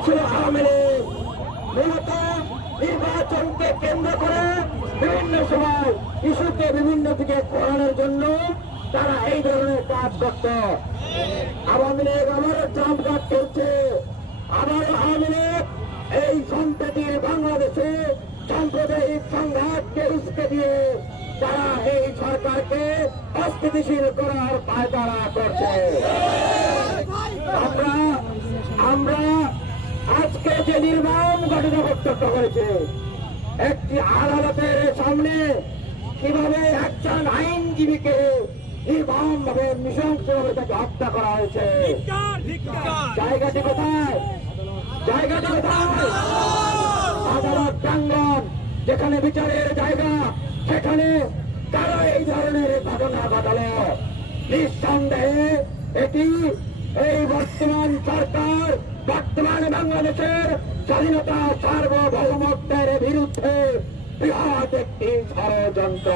করেছিল আওয়ামী লীগ। মূলত নির্বাচনকে কেন্দ্র করে বিভিন্ন সময় ইস্যুকে বিভিন্ন দিকে ঘোরানোর জন্য তারা এই ধরনের কাজ করত। আওয়ামী লীগ আবারও ট্রাম্প কার্ড খেলছে। আবার আওয়ামী লীগ এই সম্প্রতির বাংলাদেশে সাম্প্রদায়িক সংঘাতকে উস্কে দিয়ে তারা এই সরকারকে অস্থিতিশীল করার পায়তারা করছে। আমরা আজকে যে নির্মম ঘটনা প্রত্যক্ষ করেছে, একটি আদালতের সামনে কিভাবে একজন আইনজীবীকে নির্মম ভাবে নৃশংসভাবে তাকে হত্যা করা হয়েছে। জায়গাটি কোথায়? জায়গাটি কোথায়? আদালত প্রাঙ্গণ, যেখানে বিচারের জায়গা, সেখানে তারা এই ধরনের ঘটনা ঘটালো। নিঃসন্দেহে এটি এই বর্তমান সরকার বর্তমান বাংলাদেশের স্বাধীনতা সার্বভৌমত্বের বিরুদ্ধে বৃহৎ একটি ষড়যন্ত্র।